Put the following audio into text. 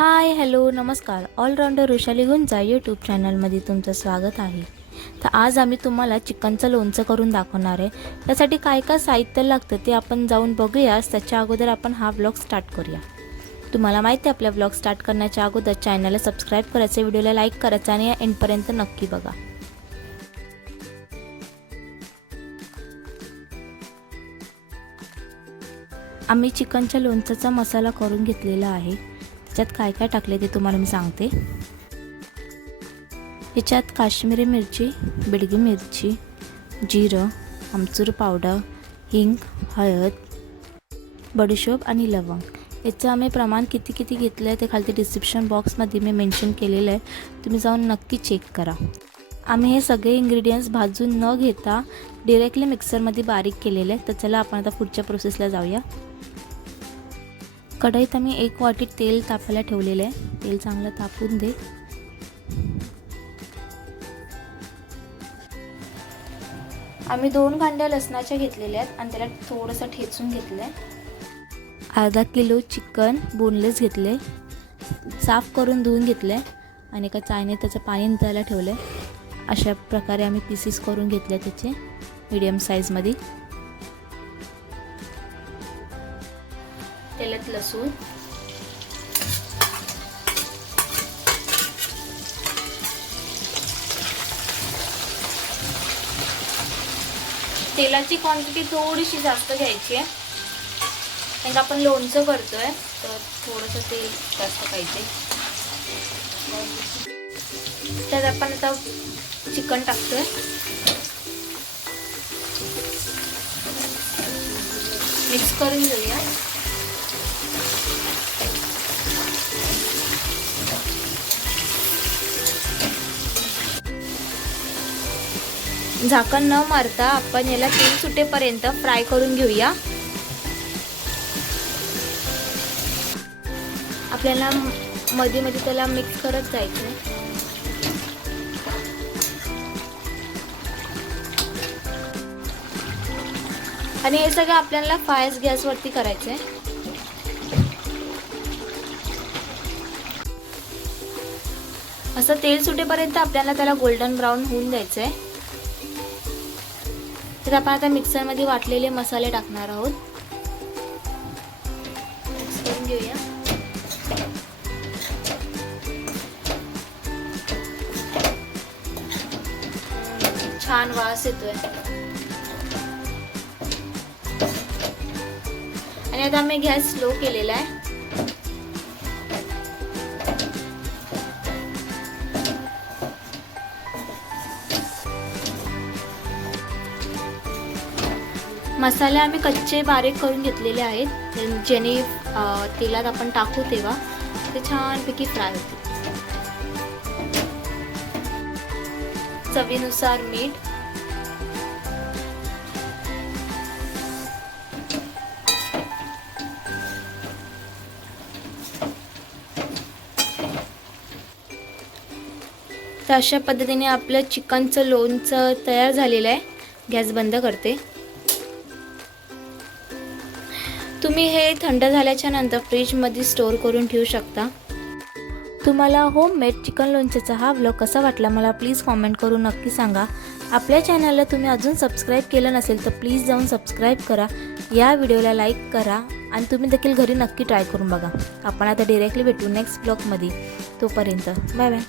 हाय hello नमस्कार. Allrounder Rushali Gunja YouTube चॅनलमध्ये तुमचं स्वागत आहे. तर आज आम्ही तुम्हाला चिकनचं लोणचं करून दाखवणार आहे. त्यासाठी काय काय साहित्य लागतं ते आपण जाऊन बघूयाच. त्याच्या अगोदर आपण हा ब्लॉग स्टार्ट करूया. तुम्हाला माहिती आहे आपला ब्लॉग स्टार्ट करण्याच्या अगोदर चॅनलला सबस्क्राईब करायचं व्हिडिओला लाईक करायचं आणि या एंडपर्यंत नक्की बघा. आम्ही चिकनच्या लोणचाचा मसाला करून घेतलेला आहे. ह्याच्यात काय काय टाकले ते तुम्हाला मी सांगते. याच्यात काश्मीरी मिरची बिडगी मिरची जिरं आमचूर पावडर हिंग हळद बडीशोप आणि लवंग. याचं आम्ही प्रमाण किती किती घेतलं आहे ते खालती डिस्क्रिप्शन बॉक्समध्ये मी मेन्शन केलेलं आहे. तुम्ही जाऊन नक्की चेक करा. आम्ही हे सगळे इंग्रेडियंट्स भाजून न घेता डिरेक्टली मिक्सरमध्ये बारीक केलेले आहे. तर चला आपण आता पुढच्या प्रोसेसला जाऊया. कढईत आम्ही एक वाटी तेल तापायला ठेवलेलं आहे. तेल चांगलं तापून दे. आम्ही दोन कांड्या लसणाच्या घेतलेल्या आहेत आणि त्याला थोडंसं ठेचून घेतलं आहे अर्धा किलो चिकन बोनलेस घेतले साफ करून धुवून घेतले आणि एका चायने त्याचं पाणी निघायला ठेवलं आहे अशा प्रकारे आम्ही पीसेस करून घेतले त्याचे. मीडियम साईजमध्ये तेलात लसूण. तेलाची क्वांटिटी थोडीशी जास्त घ्यायची आहे. कारण आपण लोणचं करतोय तर थोडंसं तेल जास्त पाहिजे. त्यात आपण आता चिकन टाकतोय. मिक्स करून घेऊया. झाकण न मारता आपण याला तेल सुटेपर्यंत फ्राय करून घेऊया. आपल्याला मध्ये मध्ये त्याला मिक्स करत जायचं. आहे आणि हे सगळं आपल्याला फायस गॅसवरती करायचं आहे असं तेल सुटेपर्यंत आपल्याला त्याला गोल्डन ब्राऊन होऊन द्यायचं आहे तर आपण आता मिक्सरमध्ये वाटलेले मसाले टाकणार आहोत. मिक्स करून घेऊया. छान वास येतोय. आणि आता मी गॅस स्लो केलेला आहे. मसाले आम्ही कच्चे बारीक करून घेतलेले आहेत. जेणे तेलात आपण टाकू तेव्हा ते छानपैकी फ्राय होते चवीनुसार मीठ. तर अशा पद्धतीने आपलं चिकनचं लोणचं तयार झालेलं आहे. गॅस बंद करते. तुम्ही हे थंड झाल्याच्यानंतर फ्रीजमध्ये स्टोअर करून ठेवू शकता. तुम्हाला होममेड चिकन लोणच्याचा हा व्लॉग कसा वाटला मला प्लीज कॉमेंट करून नक्की सांगा. आपल्या चॅनलला तुम्ही अजून सबस्क्राईब केलं नसेल तर प्लीज जाऊन सबस्क्राईब करा. या व्हिडिओला लाईक करा आणि तुम्ही देखील घरी नक्की ट्राय करून बघा. आपण आता डिरेक्टली भेटू नेक्स्ट ब्लॉगमध्ये तोपर्यंत बाय बाय